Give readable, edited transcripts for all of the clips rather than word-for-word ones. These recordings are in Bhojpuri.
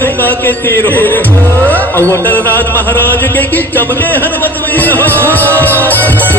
गंगा के तीर हो अवटर राज महाराज के की चमके हनुमत वीर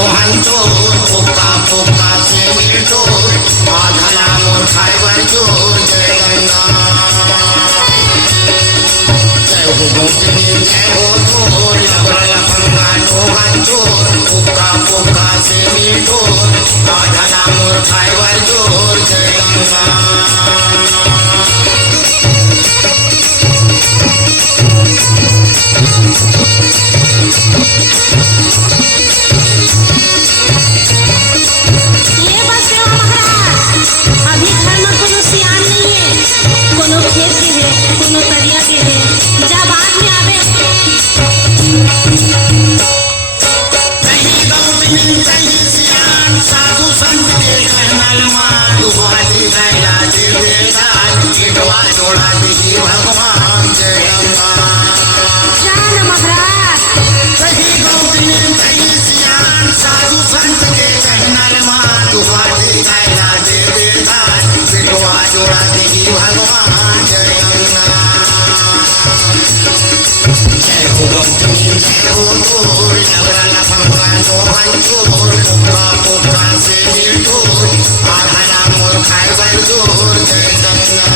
मोहन चोर फुक्का फुक्का से मिलचोर आधला मोर खाइबर चोर जय गंगा जय हो गोपी जय हो तोर लबला लफंगा मोहन चोर फुक्का फुक्का से मिलचोर आधला मोर खाइबर चोर जय गंगा साधु संत के कहनल मान दुहाती गैला देवदान किटवा जोड़ा देवी भगवान जय गंगा जान महाराज सही गौतमी सही सियान साधु संत के कहनल मान दुहाती गैला देवदान किटवा जोड़ा देवी भगवान जय गंगा जय हो गौतमी जय हो तोर लबरा लफंगा मोहन चोर फुक्का फुक्का से मिलचोर आधला मोर खाइबर चोर जय गंगा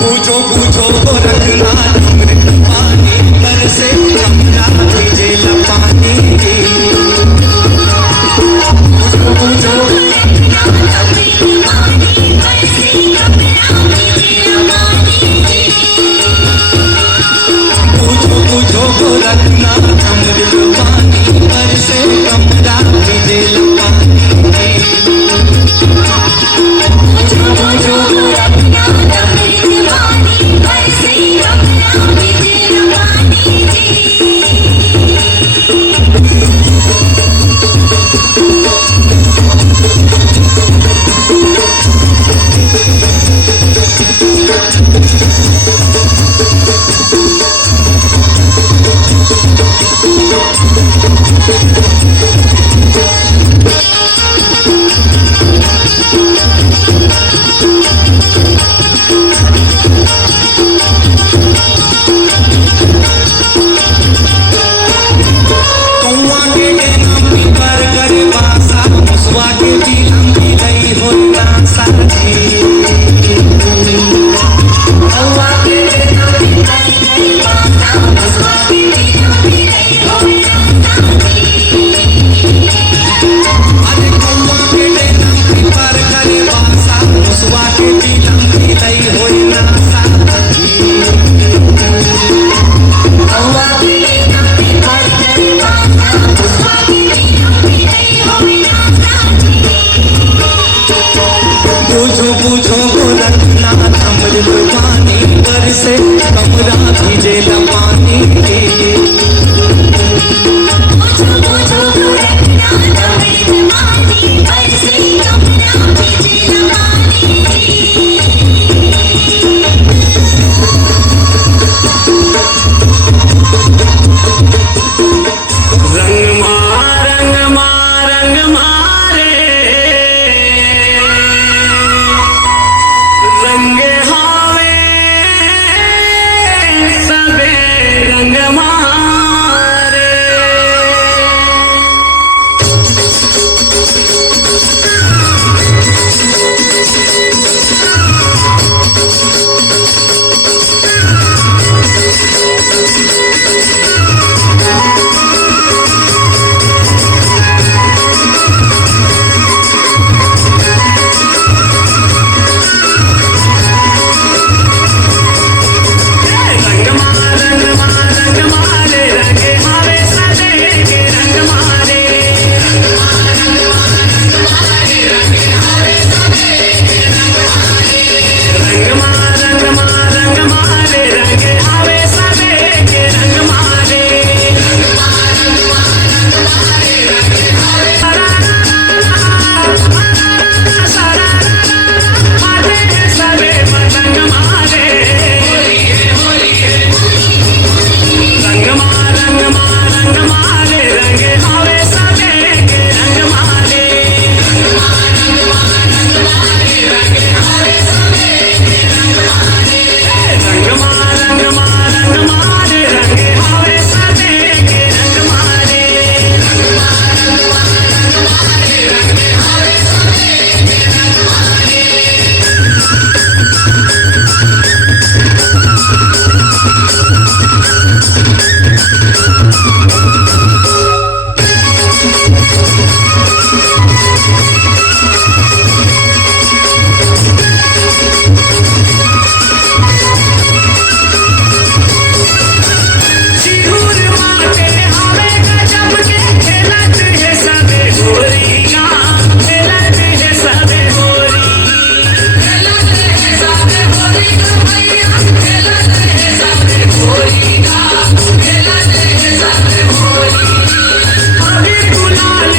पूछो पूछो रखना अमृत पानी पर से कमरा भेजे लपानी पूछो पूछो रखना अमृत पानी पर से कमरा भेजे लपानी पूछो रखना अमृत पानी पर से कौआ के डेना पीपर करे बासा मुसवा के बिलम बिलई हो नासा जी कौआ के डेना पीपर करे बासा मुसवा के बिलम बिलई हो नासा अरे कौआ के डेना पीपर करे बासा मुसवा के बिलम बिलई हो नासा कौआ के डेना पीपर करे बासा मुसवा के बिलम बिलई हो नासा बुझो बुझो गोरखनाथ अमृत पानी पर से कमरा भीजे पानी मुझो मुझो गोरखनाथ अमृत पानी पर से कमरा भीजे पानी रंग मारे रंग हावे सबे रंग मारे गुलाल